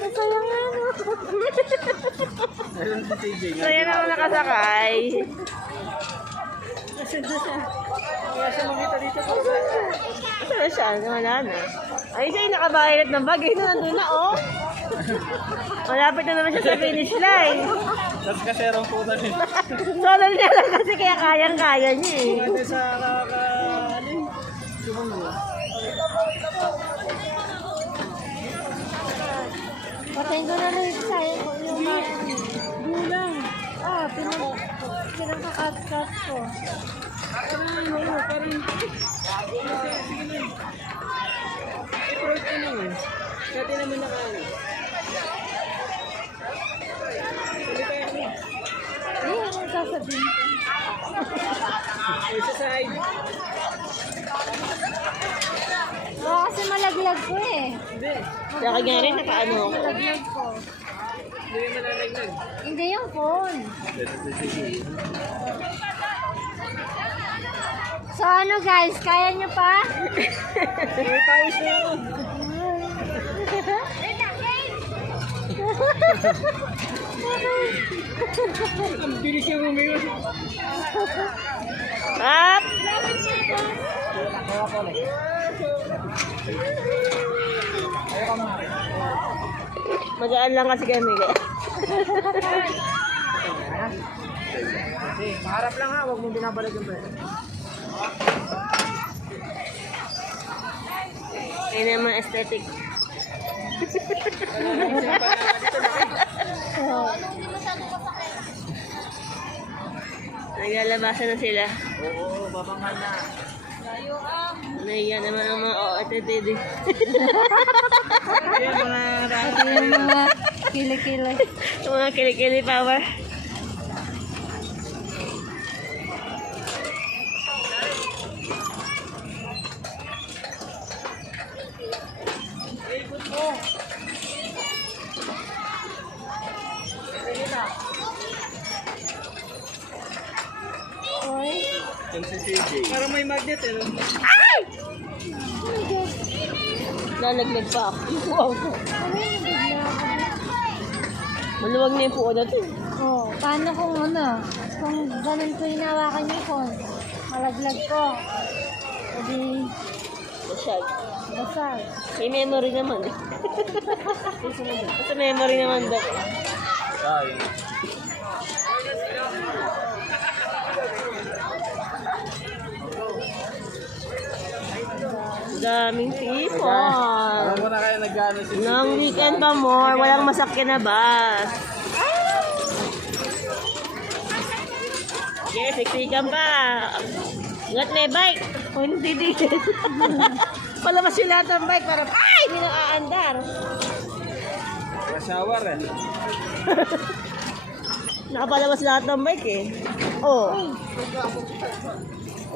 Masaya nga, no? Meron si CJ nga. So, yan ako nakasakay. Kaya siya makita dito po. Saan siya? Wala na. Ay, siya yung nakabayad ng bagay na nandun na, oh. Malapit na naman siya sa finish line. Tapos kaserong po na rin. Solo niya lang kasi kaya kayang-kaya niya eh. Pwede sa kakaling. Sumunod. Patayin ko na rin sayang ko yung Bulang. pinaka-cut ko. Parang. I-proud ka lang eh. Kati naman nakaano. Ay, anong sasabihin ko? Isa side. Oo, kasi malaglag ko eh. Hindi. Kaya kanya rin nakaano ako. Malaglag ko. Hindi yung malalaglag. Hindi yung phone. So ano guys, kaya nyo pa? May pawis na ako. Ang bilis yung umiwas. Up! Magaan lang kasi kami. Maharap lang ha, huwag mong binabalik yung pwede. Ayun naman aesthetic. Naglalabasan na sila. Oo, babangal na. Nahiya naman ang mga OATTD. Kaya mga Ito yung mga kilikili. Yung mga kilikili power. Oy. yung si CJ. Parang may magnet eh. No? Lalaglag pa ako. Wow. Ano yung bigla ako? Maluwag na yung puo natin. Oh, paano kung ano? Kung ganun ko hinawakan yung phone, malaglag ko. Hindi Masyad. basag. May memory naman eh. Basta memory naman daw. Ay. Daming people. Alam mo na kaya nag-ano si CJ. Long weekend pa more, walang masakyan na bus. Yes, siksikan pa. Ngat may bike. O hindi din. Palabas yung lahat ng bike para ay! Hindi nang aandar. Shower eh. Nakapalabas lahat ng bike eh. Oh.